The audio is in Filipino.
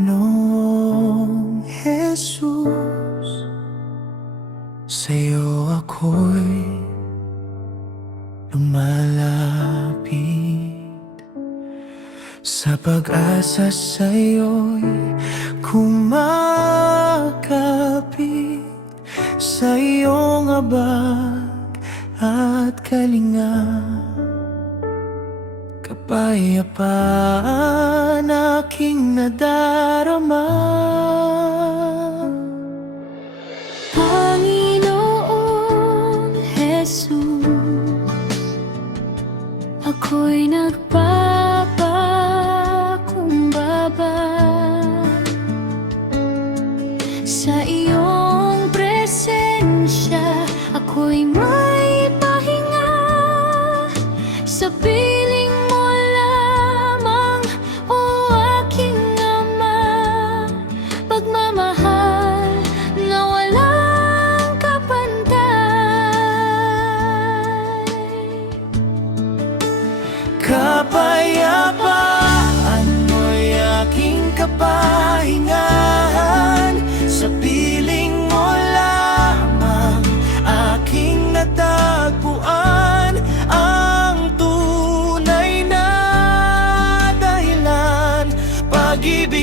Panginoong Jesus, sa'yo ako'y lumalapit. Sa pag-asa sa'yo'y kumakapit. Sa iyong abag at kalinga, kapayapaan aking nadarama. Panginoong Jesus, ako'y nagpapakumbaba sa iyong presensya. Ako'y may pahinga sa piling mo lamang, o aking Ama. Pagmamahal na walang kapantay. Kapayapaan mo'y aking kapahingahan. Sa piling mo lamang aking natagpuan ang tunay na dahilan. Pag-ibig